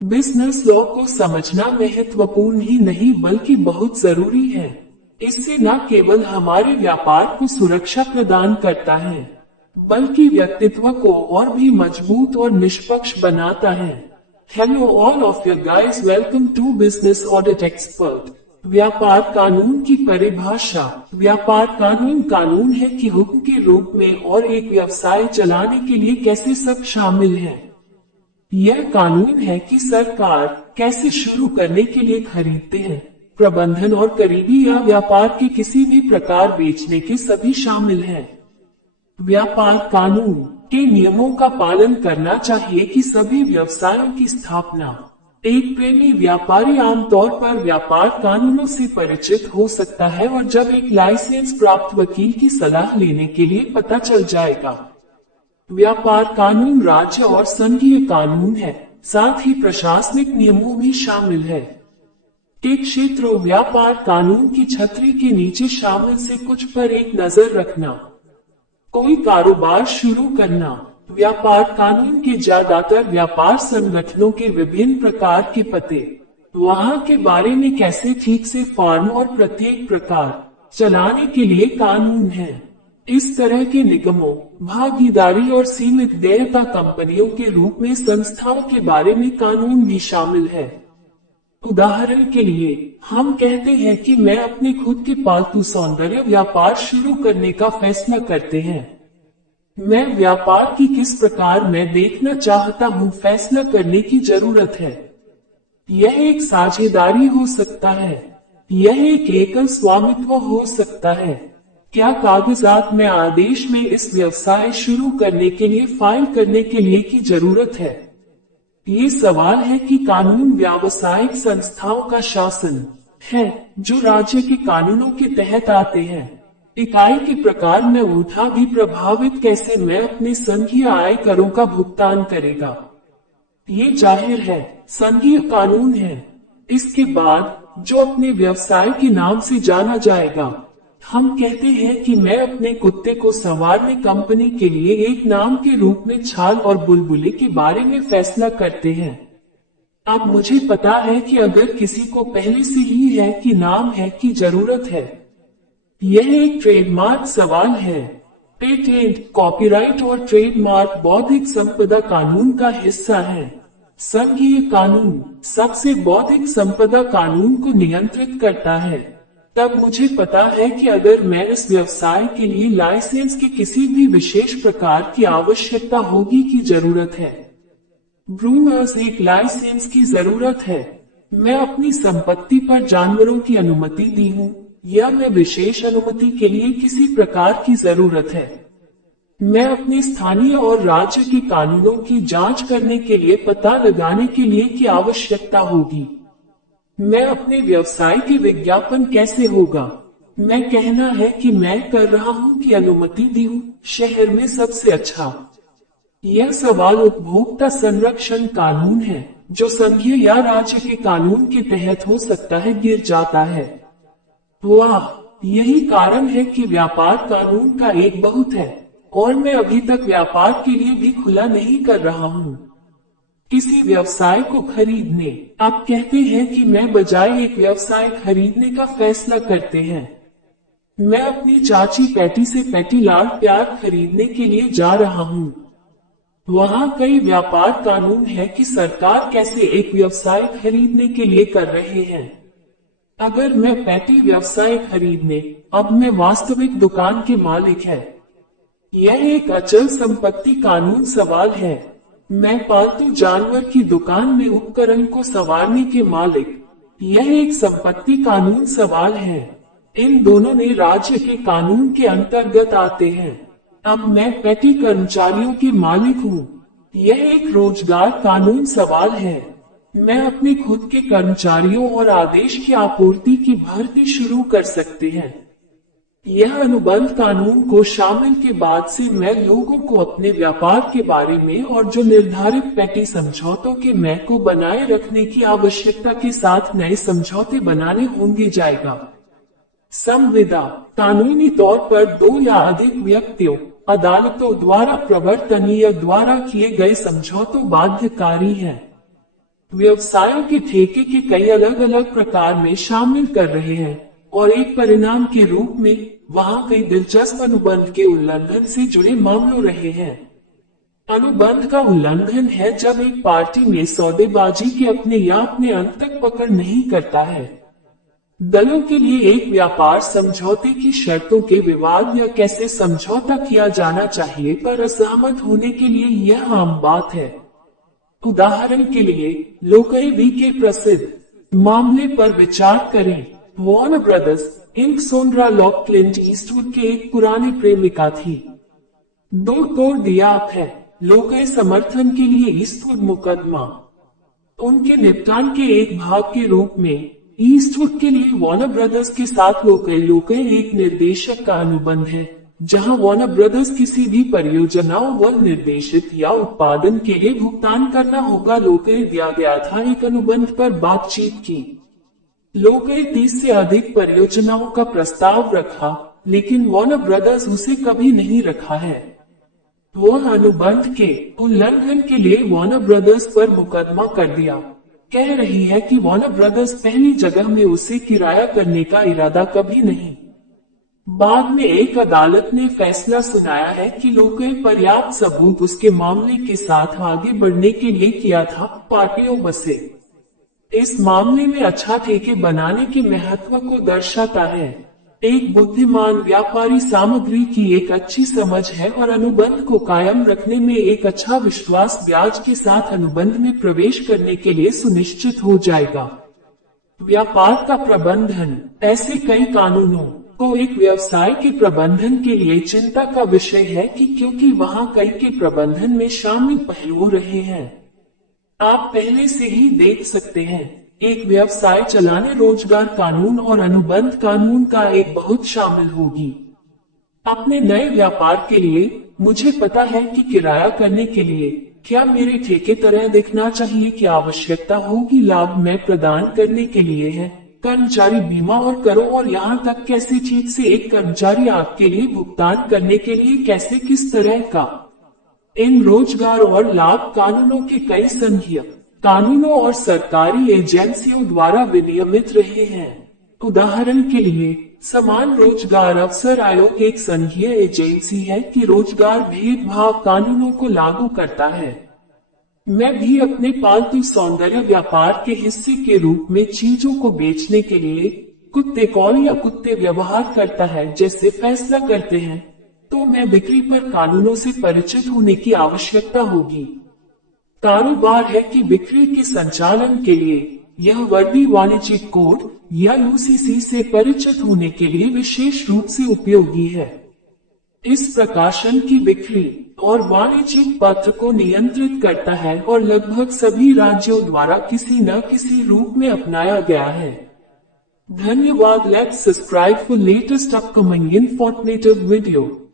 Business law को समझना महत्वपूर्ण ही नहीं बल्कि बहुत जरूरी है। इससे न केवल हमारे व्यापार को सुरक्षा प्रदान करता है, बल्कि व्यक्तित्व को और भी मजबूत और निष्पक्ष बनाता है। Hello all of you guys, welcome to business audit expert. व्यापार कानून की परिभाषा। व्यापार कानून कानून है कि हुक्म के रूप में और एक व्यवसाय चलाने के लिए कैसे सब शामिल है। यह कानून है कि सरकार कैसे शुरू करने के लिए खरीदते हैं, प्रबंधन और करीबी या व्यापार के किसी भी प्रकार बेचने के सभी शामिल हैं। व्यापार कानून के नियमों का पालन करना चाहिए कि सभी व्यवसायों की स्थापना। एक प्रेमी व्यापारी आमतौर पर व्यापार कानूनों से परिचित हो सकता है और जब एक लाइसेंस प्राप्त वकील की सलाह लेने के लिए पता चल जाएगा। व्यापार कानून राज्य और संघीय कानून है, साथ ही प्रशासनिक नियमों भी शामिल है। के क्षेत्रों। व्यापार कानून की छतरी के नीचे शामिल से कुछ पर एक नजर रखना। कोई कारोबार शुरू करना। व्यापार कानून के ज्यादातर व्यापार संगठनों के विभिन्न प्रकार के पते, वहाँ के बारे में कैसे ठीक से फॉर्म और प्रत्येक प्रकार चलाने के लिए कानून है। इस तरह के निगमों, भागीदारी और सीमित देयता कंपनियों के रूप में संस्थाओं के बारे में कानून भी शामिल है। उदाहरण के लिए हम कहते हैं कि मैं अपने खुद के पालतू सौंदर्य व्यापार शुरू करने का फैसला करते हैं। मैं व्यापार की किस प्रकार मैं देखना चाहता हूँ फैसला करने की जरूरत है। यह एक साझेदारी हो सकता है, यह एक एकल स्वामित्व हो सकता है। क्या कागजात में आदेश में इस व्यवसाय शुरू करने के लिए फाइल करने के लिए की जरूरत है। ये सवाल है कि कानून व्यावसायिक संस्थाओं का शासन है जो राज्य के कानूनों के तहत आते हैं। इकाई के प्रकार में उठा भी प्रभावित कैसे मैं अपने संघीय आय करों का भुगतान करेगा। ये जाहिर है संघीय कानून है। इसके बाद जो अपने व्यवसाय के नाम से जाना जाएगा, हम कहते हैं कि मैं अपने कुत्ते को संवारने कंपनी के लिए एक नाम के रूप में छाल और बुलबुले के बारे में फैसला करते हैं। अब मुझे पता है कि अगर किसी को पहले से ही है कि नाम है की जरूरत है। यह एक ट्रेडमार्क सवाल है। पेटेंट, कॉपीराइट और ट्रेडमार्क बौद्धिक संपदा कानून का हिस्सा है। संघीय कानून सबसे बौद्धिक संपदा कानून को नियंत्रित करता है। तब मुझे पता है कि अगर मैं इस व्यवसाय के लिए लाइसेंस के किसी भी विशेष प्रकार की आवश्यकता होगी की जरूरत है। ब्रूमर्स एक लाइसेंस की जरूरत है। मैं अपनी संपत्ति पर जानवरों की अनुमति दी हूँ या मैं विशेष अनुमति के लिए किसी प्रकार की जरूरत है। मैं अपने स्थानीय और राज्य के कानूनों की जांच करने के लिए पता लगाने के लिए की आवश्यकता होगी। मैं अपने व्यवसाय के विज्ञापन कैसे होगा। मैं कहना है कि मैं कर रहा हूँ कि अनुमति दी हूँ शहर में सबसे अच्छा। यह सवाल उपभोक्ता संरक्षण कानून है जो संघीय या राज्य के कानून के तहत हो सकता है गिर जाता है। वाह, यही कारण है कि व्यापार कानून का एक बहुत है और मैं अभी तक व्यापार के लिए भी खुला नहीं कर रहा हूँ। किसी व्यवसाय को खरीदने। आप कहते हैं कि मैं बजाय एक व्यवसाय खरीदने का फैसला करते हैं। मैं अपनी चाची पैटी से पैटी लाड प्यार खरीदने के लिए जा रहा हूँ। वहाँ कई व्यापार कानून है कि सरकार कैसे एक व्यवसाय खरीदने के लिए कर रहे हैं। अगर मैं पैटी व्यवसाय खरीदने, अब मैं वास्तविक दुकान के मालिक है। यह एक अचल संपत्ति कानून सवाल है। मैं पालतू जानवर की दुकान में उपकरण को संवारने के मालिक। यह एक संपत्ति कानून सवाल है। इन दोनों ने राज्य के कानून के अंतर्गत आते हैं। अब मैं पैटी कर्मचारियों के मालिक हूँ। यह एक रोजगार कानून सवाल है। मैं अपने खुद के कर्मचारियों और आदेश की आपूर्ति की भर्ती शुरू कर सकते हैं। यह अनुबंध कानून को शामिल के बाद से मैं लोगों को अपने व्यापार के बारे में और जो निर्धारित पैटी समझौतों के मैं को बनाए रखने की आवश्यकता के साथ नए समझौते बनाने होंगे जाएगा। संविदा कानूनी तौर पर दो या अधिक व्यक्तियों, अदालतों द्वारा प्रवर्तनीय द्वारा किए गए समझौतों बाध्यकारी है। व्यवसायों के ठेके के कई अलग अलग प्रकार में शामिल कर रहे हैं और एक परिणाम के रूप में वहां कई दिलचस्प अनुबंध के उल्लंघन से जुड़े मामलों रहे हैं। अनुबंध का उल्लंघन है जब एक पार्टी में सौदेबाजी के अपने या अपने अंत तक पकड़ नहीं करता है। दलों के लिए एक व्यापार समझौते की शर्तों के विवाद या कैसे समझौता किया जाना चाहिए पर असहमत होने के लिए यह आम बात है। उदाहरण के लिए लोकरी वी के प्रसिद्ध मामले पर विचार करें। Warner Brothers Inc Sondra Locke Clint Eastwood के एक पुराने प्रेमिका थी। दो तोड़ दिया है लोकरी समर्थन के लिए ईस्टवुड मुकदमा। उनके निपटान के एक भाग के रूप में ईस्टवुड के लिए वॉर्नर ब्रदर्स के साथ लोकरी एक निर्देशक का अनुबंध है जहां वॉर्नर ब्रदर्स किसी भी परियोजनाओं व निर्देशित या उत्पादन के लिए भुगतान करना होगा। लोकरी दिया गया था एक अनुबंध पर बातचीत की। लोकरी 30 से अधिक परियोजनाओं का प्रस्ताव रखा लेकिन वॉर्नर ब्रदर्स उसे कभी नहीं रखा है। वह अनुबंध के उल्लंघन के लिए वॉर्नर ब्रदर्स पर मुकदमा कर दिया। कह रही है कि वॉर्नर ब्रदर्स पहली जगह में उसे किराया करने का इरादा कभी नहीं। बाद में एक अदालत ने फैसला सुनाया है कि लोकरी पर्याप्त सबूत उसके मामले के साथ आगे बढ़ने के लिए किया था। पार्टियों बसे इस मामले में अच्छा ठेके बनाने के महत्व को दर्शाता है। एक बुद्धिमान व्यापारी सामग्री की एक अच्छी समझ है और अनुबंध को कायम रखने में एक अच्छा विश्वास ब्याज के साथ अनुबंध में प्रवेश करने के लिए सुनिश्चित हो जाएगा। व्यापार का प्रबंधन ऐसे कई कानूनों को एक व्यवसाय के प्रबंधन के लिए चिंता का विषय है कि क्योंकि वहां कई के प्रबंधन में शामिल पहलू रहे हैं। आप पहले से ही देख सकते हैं एक व्यवसाय चलाने रोजगार कानून और अनुबंध कानून का एक बहुत शामिल होगी। अपने नए व्यापार के लिए मुझे पता है कि किराया करने के लिए क्या मेरे ठेके तरह दिखना चाहिए, क्या आवश्यकता होगी, लाभ मैं प्रदान करने के लिए है, कर्मचारी बीमा और करो और यहाँ तक कैसे ठीक से एक कर्मचारी आपके लिए भुगतान करने के लिए कैसे किस तरह का। इन रोजगार और लाभ कानूनों के कई संघीय कानूनों और सरकारी एजेंसियों द्वारा विनियमित रहे हैं। उदाहरण के लिए समान रोजगार अवसर आयोग एक संघीय एजेंसी है कि रोजगार भेदभाव कानूनों को लागू करता है। मैं भी अपने पालतू सौंदर्य व्यापार के हिस्से के रूप में चीजों को बेचने के लिए कुत्ते कौन या कुत्ते व्यवहार करता है जैसे फैसला करते हैं, तो मैं बिक्री पर कानूनों से परिचित होने की आवश्यकता होगी। कारोबार है कि बिक्री के संचालन के लिए यह वर्दी वाणिज्यिक कोड या यूसीसी से परिचित होने के लिए विशेष रूप से उपयोगी है। इस प्रकाशन की बिक्री और वाणिज्यिक पत्र को नियंत्रित करता है और लगभग सभी राज्यों द्वारा किसी न किसी रूप में अपनाया गया है। धन्यवाद। Let's subscribe for latest upcoming informative video.